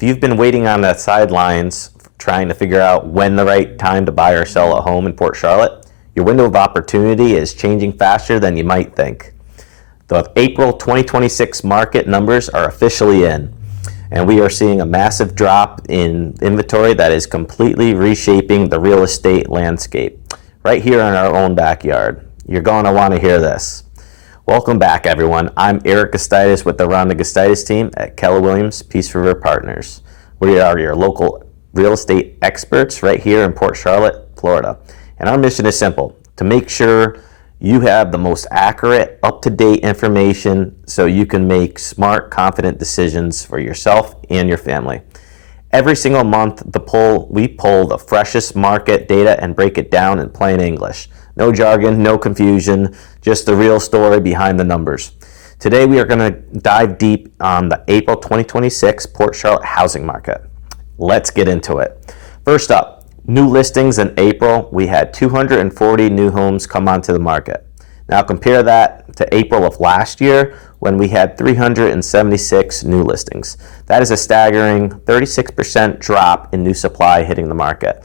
If you've been waiting on the sidelines trying to figure out when the right time to buy or sell a home in Port Charlotte, your window of opportunity is changing faster than you might think. The April 2026 market numbers are officially in, and we are seeing a massive drop in inventory that is completely reshaping the real estate landscape right here in our own backyard. You're going to want to hear this. Welcome back, everyone. I'm Eric Gustitus with the Rhonda Gustitus Team at Keller Williams Peace River Partners. We are your local real estate experts right here in Port Charlotte, Florida. And our mission is simple: to make sure you have the most accurate, up-to-date information so you can make smart, confident decisions for yourself and your family. Every single month, we pull the freshest market data and break it down in plain English. No jargon, no confusion, just the real story behind the numbers. Today, we are going to dive deep on the April 2026 Port Charlotte housing market. Let's get into it. First up, new listings in April. We had 240 new homes come onto the market. Now compare that to April of last year when we had 376 new listings. That is a staggering 36% drop in new supply hitting the market.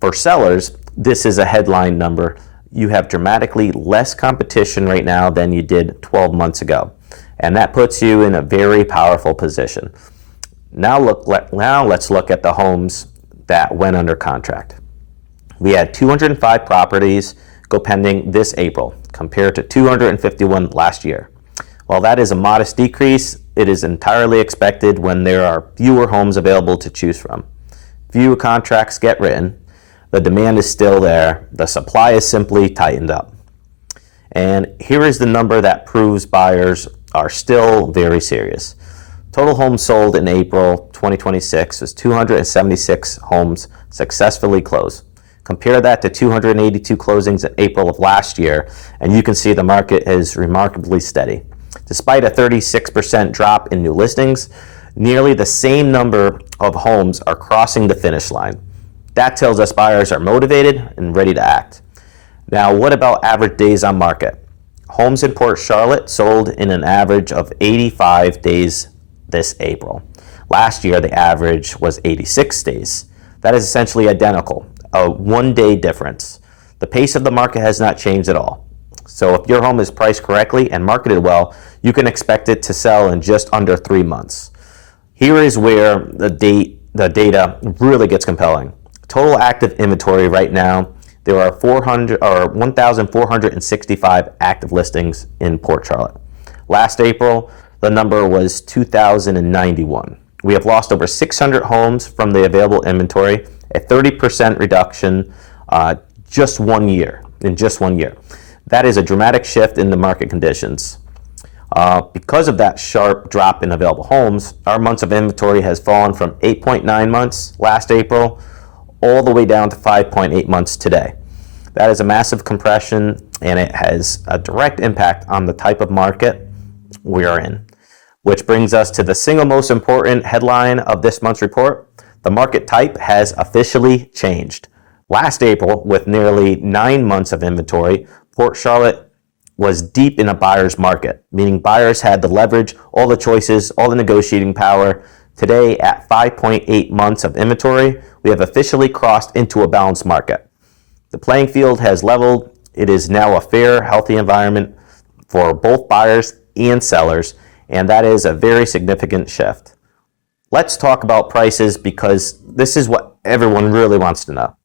For sellers, this is a headline number. You have dramatically less competition right now than you did 12 months ago. And that puts you in a very powerful position. Now let's look at the homes that went under contract. We had 205 properties go pending this April compared to 251 last year. While that is a modest decrease, it is entirely expected when there are fewer homes available to choose from. Fewer contracts get written. The demand is still there. The supply is simply tightened up. And here is the number that proves buyers are still very serious. Total homes sold in April 2026 was 276 homes successfully closed. Compare that to 282 closings in April of last year, and you can see the market is remarkably steady. Despite a 36% drop in new listings, nearly the same number of homes are crossing the finish line. That tells us buyers are motivated and ready to act. Now, what about average days on market? Homes in Port Charlotte sold in an average of 85 days this April. Last year, the average was 86 days. That is essentially identical, a one-day difference. The pace of the market has not changed at all. So if your home is priced correctly and marketed well, you can expect it to sell in just under 3 months. Here is where the data really gets compelling. Total active inventory right now, there are 1,465 active listings in Port Charlotte. Last April, the number was 2,091. We have lost over 600 homes from the available inventory, a 30% reduction in just 1 year. That is a dramatic shift in the market conditions. Because of that sharp drop in available homes, our months of inventory has fallen from 8.9 months last April all the way down to 5.8 months today. That is a massive compression, and it has a direct impact on the type of market we are in. Which brings us to the single most important headline of this month's report. The market type has officially changed. Last April, with nearly 9 months of inventory, Port Charlotte was deep in a buyer's market, meaning buyers had the leverage, all the choices, all the negotiating power. Today, at 5.8 months of inventory, we have officially crossed into a balanced market. The playing field has leveled. It is now a fair, healthy environment for both buyers and sellers, and that is a very significant shift. Let's talk about prices because this is what everyone really wants to know.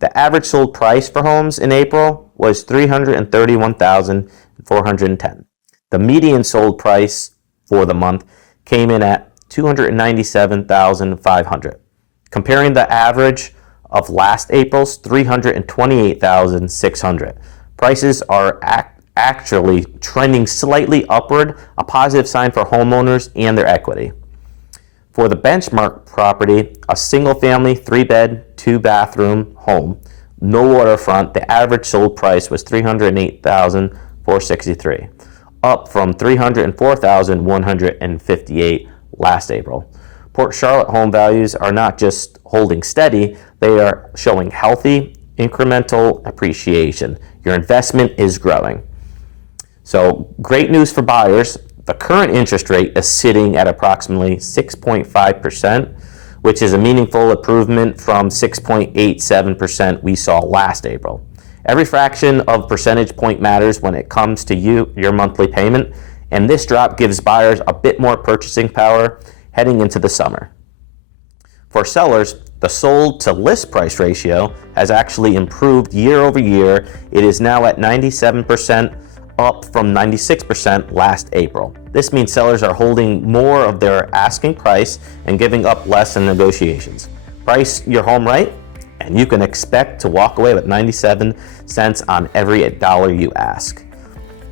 The average sold price for homes in April was $331,410. The median sold price for the month came in at $297,500. Comparing the average of last April's $328,600. Prices are actually trending slightly upward, a positive sign for homeowners and their equity. For the benchmark property, a single-family, 3-bed, 2-bathroom home, no waterfront, the average sold price was $308,463, up from $304,158 last April. Port Charlotte home values are not just holding steady, they are showing healthy incremental appreciation. Your investment is growing. So great news for buyers. The current interest rate is sitting at approximately 6.5%. which is a meaningful improvement from 6.87% we saw last April. Every fraction of percentage point matters when it comes to your monthly payment, and this drop gives buyers a bit more purchasing power heading into the summer. For sellers, the sold to list price ratio has actually improved year over year. It is now at 97%, up from 96% last April. This means sellers are holding more of their asking price and giving up less in negotiations. Price your home right, and you can expect to walk away with 97 cents on every dollar you ask.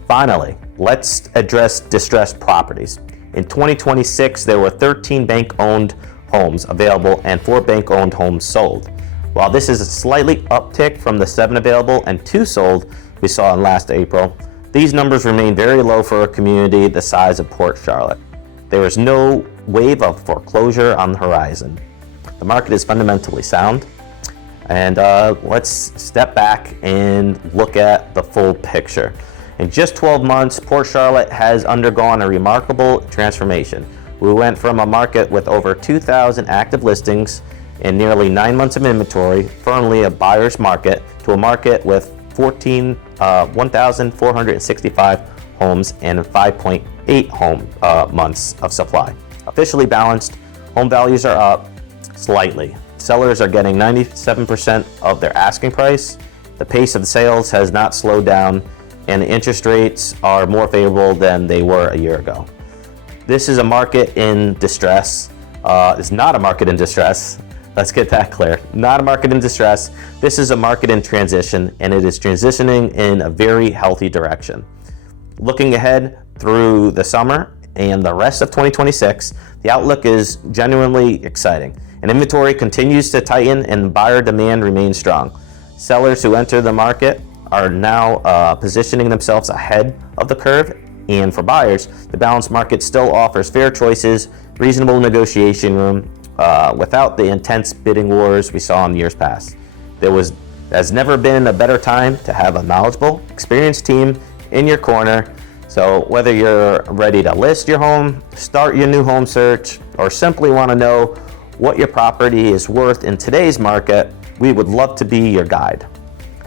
Finally, let's address distressed properties. In 2026, there were 13 bank-owned homes available and 4 bank-owned homes sold. While this is a slightly uptick from the 7 available and 2 sold we saw in last April, these numbers remain very low for a community the size of Port Charlotte. There is no wave of foreclosure on the horizon. The market is fundamentally sound. And let's step back and look at the full picture. In just 12 months, Port Charlotte has undergone a remarkable transformation. We went from a market with over 2,000 active listings and nearly 9 months of inventory, firmly a buyer's market, to a market with 1,465 homes and 5.8 months of supply. Officially balanced, home values are up slightly. Sellers are getting 97% of their asking price. The pace of sales has not slowed down, and the interest rates are more favorable than they were a year ago. This is a market in distress. It's not a market in distress. Let's get that clear. Not a market in distress. This is a market in transition, and it is transitioning in a very healthy direction. Looking ahead through the summer and the rest of 2026, the outlook is genuinely exciting. And inventory continues to tighten and buyer demand remains strong. Sellers who enter the market are now positioning themselves ahead of the curve. And for buyers, the balanced market still offers fair choices, reasonable negotiation room, without the intense bidding wars we saw in years past. There's never been a better time to have a knowledgeable, experienced team in your corner. So whether you're ready to list your home, start your new home search, or simply want to know what your property is worth in today's market, we would love to be your guide.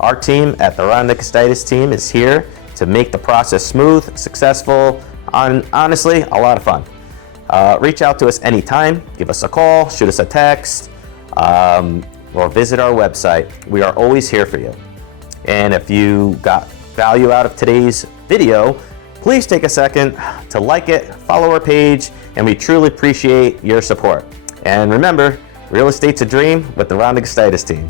Our team at the Rhonda Gustitus Team is here to make the process smooth, successful, and honestly, a lot of fun. Reach out to us anytime, give us a call, shoot us a text, or visit our website. We are always here for you. And if you got value out of today's video, please take a second to like it, follow our page, and we truly appreciate your support. And remember, real estate's a dream with the Rhonda Gustitus Team.